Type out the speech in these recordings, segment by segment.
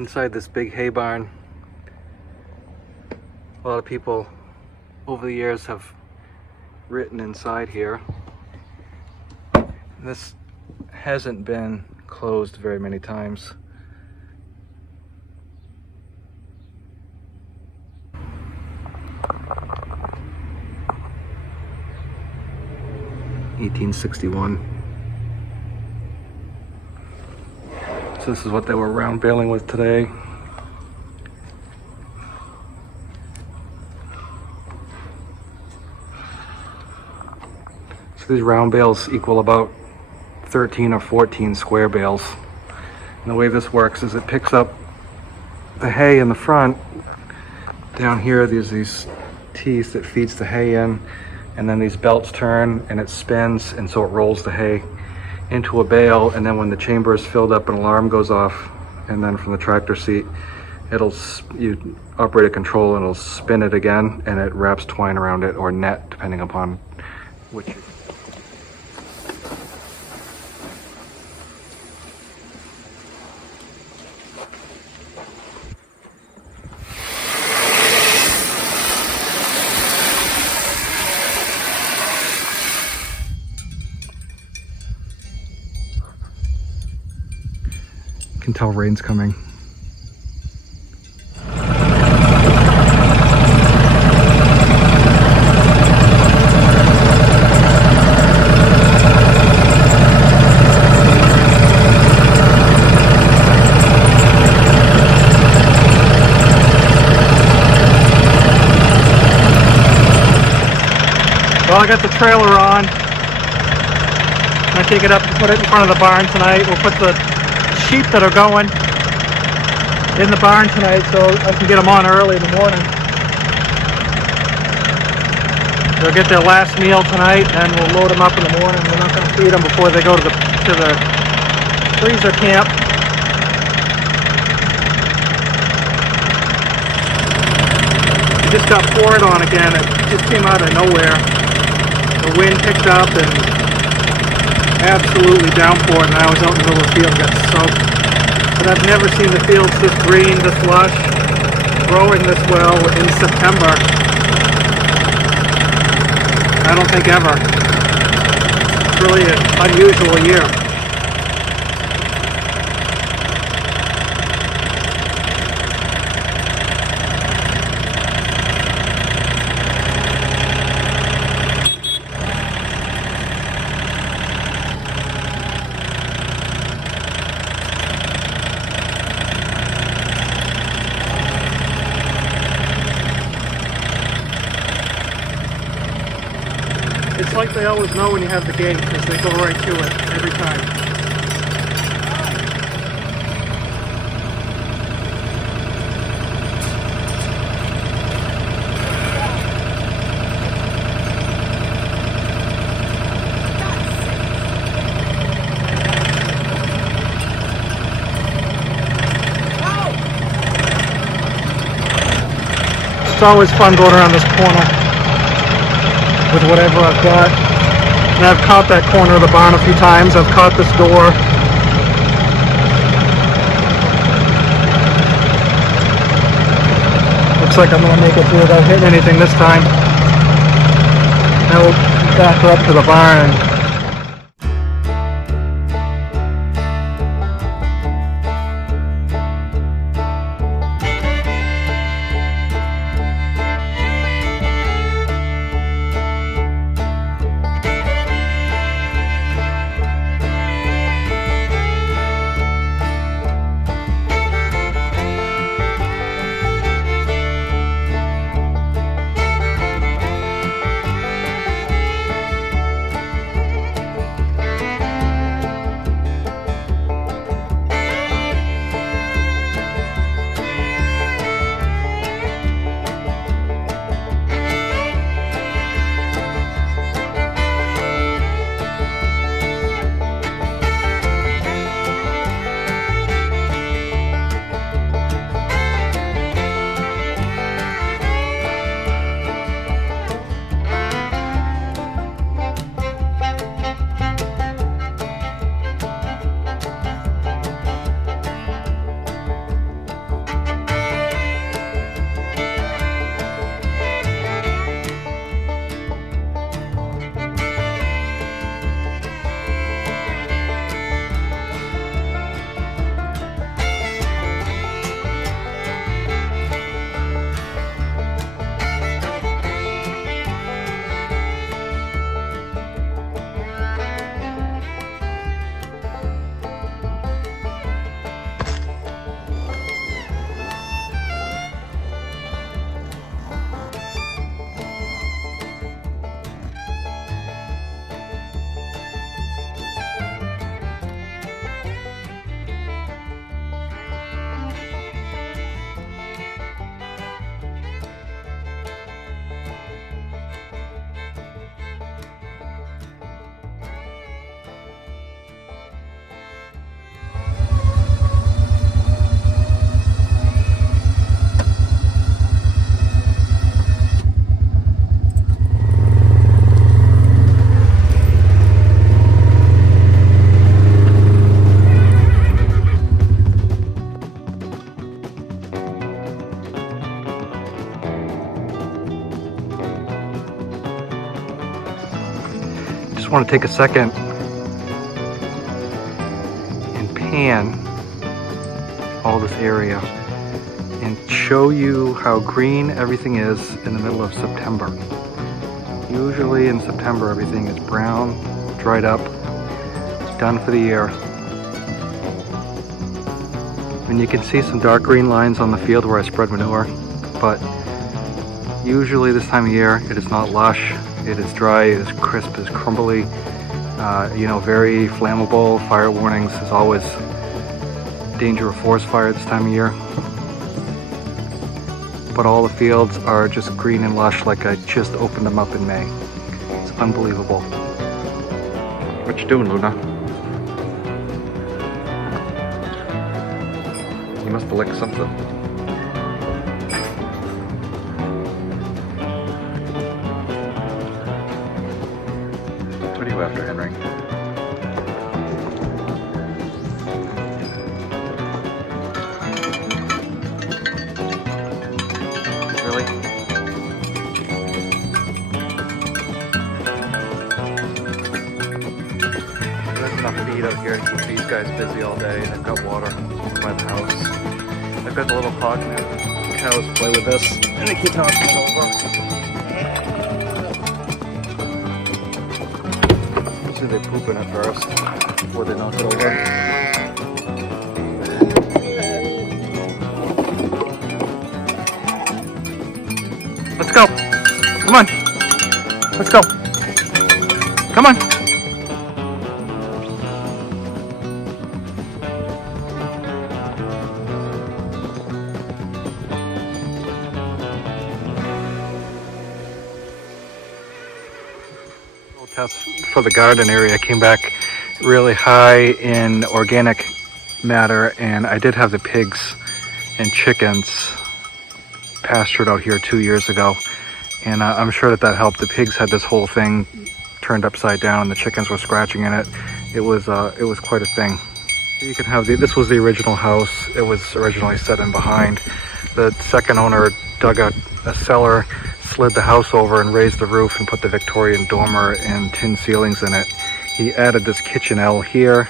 inside this big hay barn. A lot of people over the years have written inside here. This hasn't been closed very many times. (1861). So this is what they were round baling with today. So these round bales equal about 13 or 14 square bales. And the way this works is it picks up the hay in the front. Down here there's these teeth that feeds the hay in, and then these belts turn and it spins, and so it rolls the hay into a bale, and then when the chamber is filled up, an alarm goes off, and then from the tractor seat you operate a control and it'll spin it again, and it wraps twine around it, or net, depending upon which. Can tell rain's coming. Well, I got the trailer on. I take it up and put it in front of the barn tonight. We'll put the sheep that are going in the barn tonight, so I can get them on early in the morning. They'll get their last meal tonight, and we'll load them up in the morning. We're not going to feed them before they go to the freezer camp. It just got poured on again. It just came out of nowhere. The wind picked up and absolutely downpoured, and I was out in the middle of the field, got soaked. But I've never seen the fields this green, this lush, growing this well in September. I don't think ever. It's really an unusual year. It's like they always know when you have the gate, because they go right to it every time. It's always fun going around this corner with whatever I've got. And I've caught that corner of the barn a few times. I've caught this door. Looks like I'm going to make it through without hitting anything this time. Now we'll back her up to the barn. just want to take a second and pan all this area and show you how green everything is in the middle of September. Usually in September everything is brown, dried up, done for the year. And you can see some dark green lines on the field where I spread manure, but usually this time of year it is not lush, it is dry, it is crisp, it is crumbly, very flammable. Fire warnings is always danger of forest fire this time of year. But all the fields are just green and lush like I just opened them up in May. It's unbelievable. What you doing, Luna? You must have licked something. What are you after, Henry? Really? There's enough feed out here to keep these guys busy all day. They've got water by the house. I've got the little hog now. Cows play with this and they keep knocking it over. Usually they poop in it first before they knock it over. Let's go. Come on. Let's go. Come on. Test for the garden area came back really high in organic matter, and I did have the pigs and chickens pastured out here 2 years ago, and I'm sure that helped. The pigs had this whole thing turned upside down and the chickens were scratching in it. It was quite a thing. You can have this was the original house. It was originally set in behind. The second owner dug a cellar, slid the house over and raised the roof and put the Victorian dormer and tin ceilings in it. He added this kitchen L here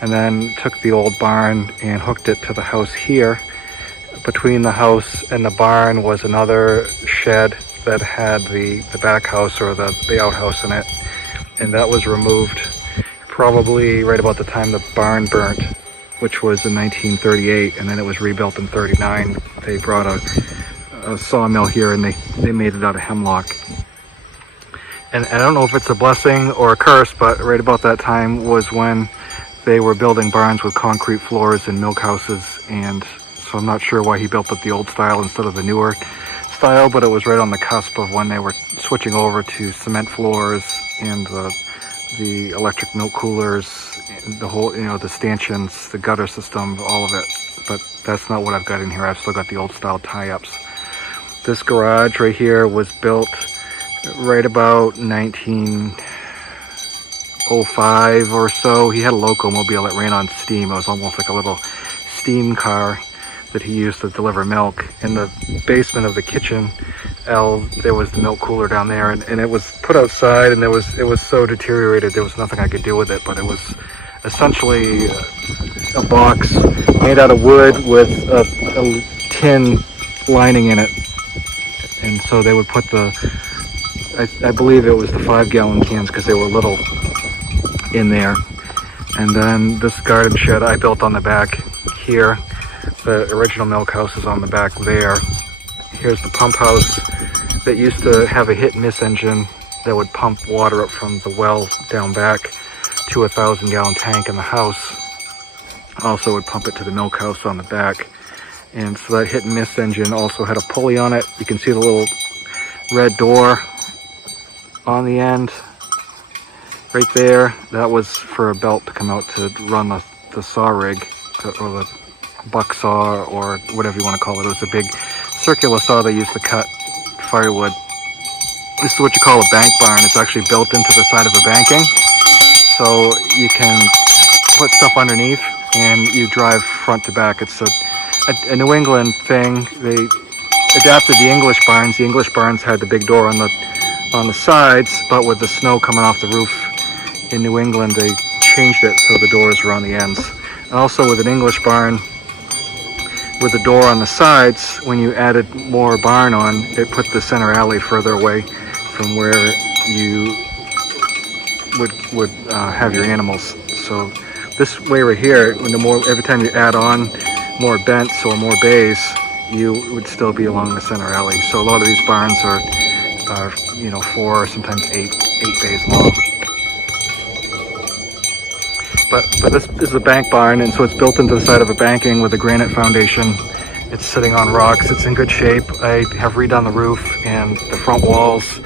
and then took the old barn and hooked it to the house here. Between the house and the barn was another shed that had the back house or the outhouse in it, and that was removed probably right about the time the barn burnt, which was in 1938, and then it was rebuilt in 39. They brought a sawmill here and they made it out of hemlock. And I don't know if it's a blessing or a curse, but right about that time was when they were building barns with concrete floors and milk houses, and so I'm not sure why he built it the old style instead of the newer style, but it was right on the cusp of when they were switching over to cement floors and the electric milk coolers, the whole, the stanchions, the gutter system, all of it. But that's not what I've got in here. I've still got the old style tie-ups. This garage right here was built right about 1905 or so. He had a locomobile that ran on steam. It was almost like a little steam car that he used to deliver milk. In the basement of the kitchen L, there was the milk cooler down there, and it was put outside, and it was so deteriorated there was nothing I could do with it. But it was essentially a box made out of wood with a tin lining in it. And so they would put I believe it was the 5-gallon cans because they were little in there. And then this garden shed I built on the back here. The original milk house is on the back there. Here's the pump house that used to have a hit and miss engine that would pump water up from the well down back to a 1,000-gallon tank in the house. Also would pump it to the milk house on the back. And so that hit and miss engine also had a pulley on it. You can see the little red door on the end right there. That was for a belt to come out to run the saw rig, or the buck saw, or whatever you want to call it. It was a big circular saw they used to cut firewood. This is what you call a bank barn. It's actually built into the side of a banking, so you can put stuff underneath and you drive front to back. It's a New England thing. They adapted the English barns. The English barns had the big door on the sides, but with the snow coming off the roof, in New England, they changed it so the doors were on the ends. And also with an English barn, with the door on the sides, when you added more barn on, it put the center alley further away from where you would have your animals. So this way right here, every time you add on more vents or more bays, you would still be along the center alley. So a lot of these barns are 4 or sometimes 8 bays long. But this is a bank barn, and so it's built into the side of a banking with a granite foundation. It's sitting on rocks. It's in good shape. I have redone the roof and the front walls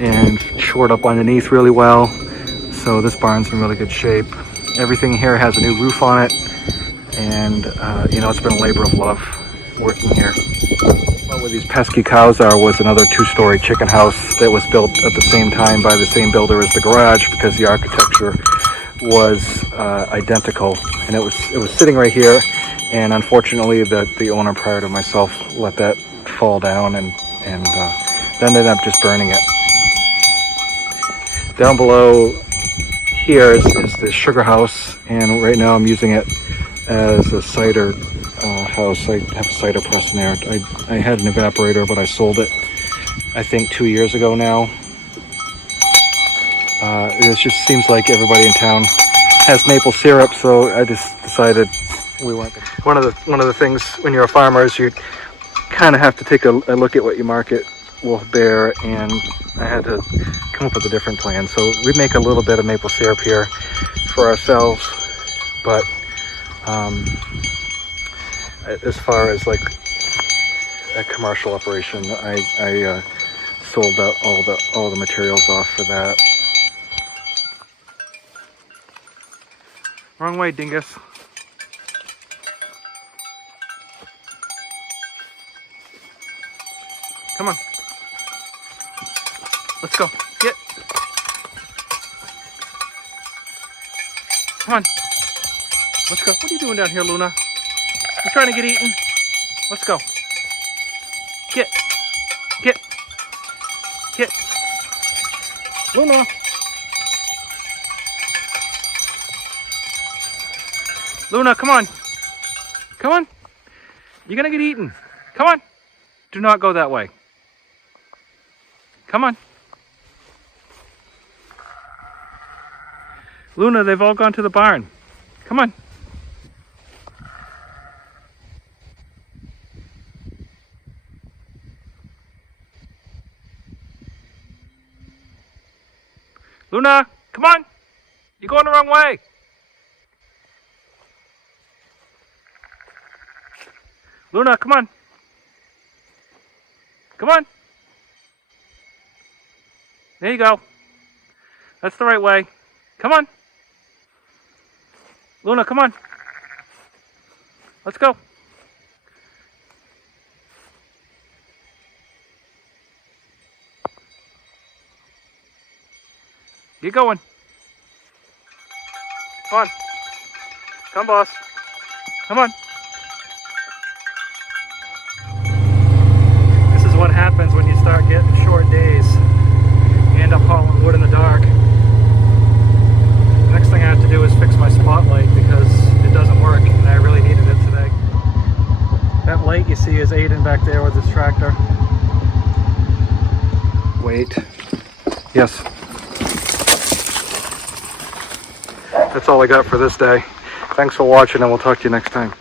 and shored up underneath really well. So this barn's in really good shape. Everything here has a new roof on it, and it's been a labor of love working here. Well, where these pesky cows are was another 2-story chicken house that was built at the same time by the same builder as the garage, because the architecture was identical, and it was sitting right here, and unfortunately the owner prior to myself let that fall down, and then ended up just burning it. Down below here is the sugar house, and right now I'm using it as a cider house. I have a cider press in there. I had an evaporator, but I sold it I think 2 years ago now. It just seems like everybody in town has maple syrup, so I just decided we weren't. One of the things when you're a farmer is you kind of have to take a look at what your market will bear, and I had to come up with a different plan. So we make a little bit of maple syrup here for ourselves, but as far as like a commercial operation, I sold out all the materials off for that. Wrong way, dingus. Come on. Let's go. Get. Come on. Let's go. What are you doing down here, Luna? You trying to get eaten? Let's go. Get. Get. Get. Luna. Luna, come on. Come on. You're gonna get eaten. Come on. Do not go that way. Come on. Luna, they've all gone to the barn. Come on. Luna, come on. You're going the wrong way. Luna, come on. Come on. There you go. That's the right way. Come on. Luna, come on. Let's go. Get going. Come on. Come, boss. Come on. This is what happens when you start getting short days. You end up hauling wood in the dark. The next thing I have to do is fix my spotlight because it doesn't work, and I really needed it today. That light you see is Aiden back there with his tractor. Wait. Yes. That's all I got for this day. Thanks for watching, and we'll talk to you next time.